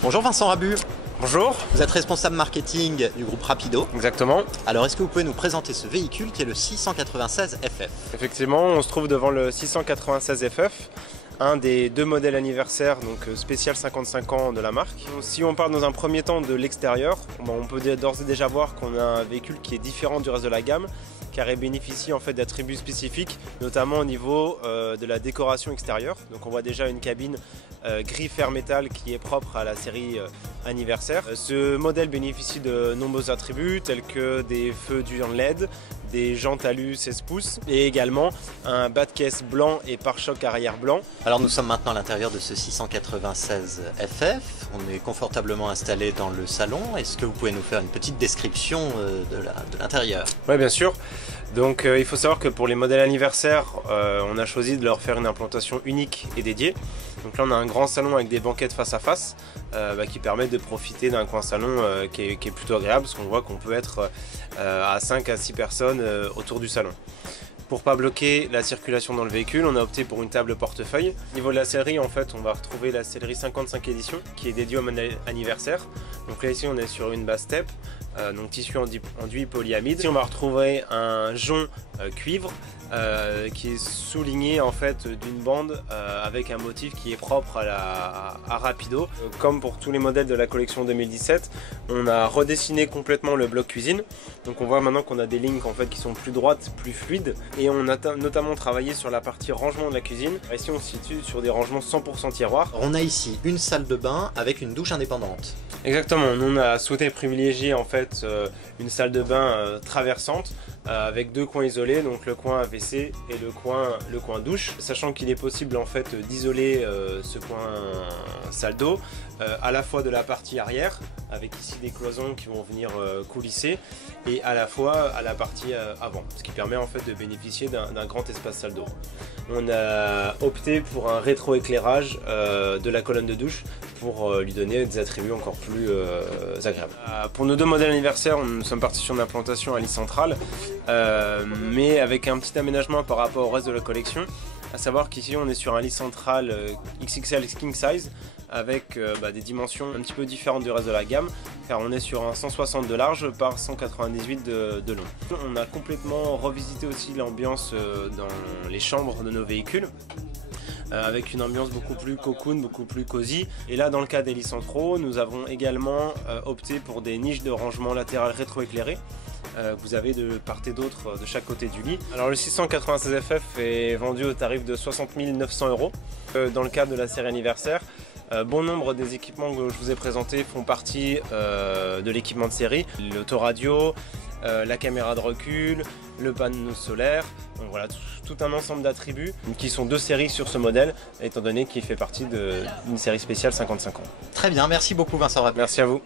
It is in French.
Bonjour Vincent Rabu. Bonjour. Vous êtes responsable marketing du groupe Rapido. Exactement. Alors est-ce que vous pouvez nous présenter ce véhicule qui est le 696 FF? Effectivement, on se trouve devant le 696 FF, un des deux modèles anniversaires, donc spécial 55 ans de la marque. Si on parle dans un premier temps de l'extérieur, on peut d'ores et déjà voir qu'on a un véhicule qui est différent du reste de la gamme, car il bénéficie en fait d'attributs spécifiques, notamment au niveau de la décoration extérieure. Donc on voit déjà une cabine gris fer métal qui est propre à la série anniversaire. Ce modèle bénéficie de nombreux attributs tels que des feux d'huile LED, des jantes alu 16 pouces et également un bas de caisse blanc et pare-choc arrière blanc. Alors nous sommes maintenant à l'intérieur de ce 696 FF, on est confortablement installé dans le salon. Est-ce que vous pouvez nous faire une petite description de l'intérieur? Oui, bien sûr. Donc il faut savoir que pour les modèles anniversaires, on a choisi de leur faire une implantation unique et dédiée. Donc là on a un grand salon avec des banquettes face à face qui permettent de profiter d'un coin salon qui est plutôt agréable, parce qu'on voit qu'on peut être à 5 à 6 personnes autour du salon. Pour ne pas bloquer la circulation dans le véhicule, on a opté pour une table portefeuille. Au niveau de la sellerie, en fait, on va retrouver la sellerie 55 édition qui est dédiée au modèle anniversaire. Donc là ici on est sur une base steppe, donc tissu enduit polyamide. Ici on va retrouver un jonc cuivre qui est souligné en fait d'une bande avec un motif qui est propre à Rapido. Comme pour tous les modèles de la collection 2017, on a redessiné complètement le bloc cuisine. Donc on voit maintenant qu'on a des lignes en fait qui sont plus droites, plus fluides, et on a notamment travaillé sur la partie rangement de la cuisine. Ici on se situe sur des rangements 100% tiroirs. On a ici une salle de bain avec une douche indépendante. Exactement, nous on a souhaité privilégier en fait une salle de bain traversante avec deux coins isolés, donc le coin WC et le coin douche, sachant qu'il est possible en fait d'isoler ce coin salle d'eau à la fois de la partie arrière avec ici des cloisons qui vont venir coulisser, et à la fois à la partie avant, ce qui permet en fait de bénéficier d'un grand espace salle d'eau. On a opté pour un rétroéclairage de la colonne de douche pour lui donner des attributs encore plus agréables. Pour nos deux modèles anniversaires, nous sommes partis sur une implantation à lit centrale, mais avec un petit aménagement par rapport au reste de la collection, à savoir qu'ici on est sur un lit central XXL King Size avec des dimensions un petit peu différentes du reste de la gamme, car on est sur un 160 de large par 198 de long. On a complètement revisité aussi l'ambiance dans les chambres de nos véhicules, avec une ambiance beaucoup plus cocoon, beaucoup plus cosy. Et là, dans le cas des lits centraux, nous avons également opté pour des niches de rangement latéral rétroéclairées que vous avez de part et d'autre de chaque côté du lit. Alors le 696 FF est vendu au tarif de 60 900 €. Dans le cadre de la série anniversaire, bon nombre des équipements que je vous ai présentés font partie de l'équipement de série. L'autoradio, la caméra de recul, le panneau solaire, donc voilà, tout un ensemble d'attributs qui sont deux séries sur ce modèle, étant donné qu'il fait partie d'une série spéciale 55 ans. Très bien, merci beaucoup Vincent Rabu. Merci à vous.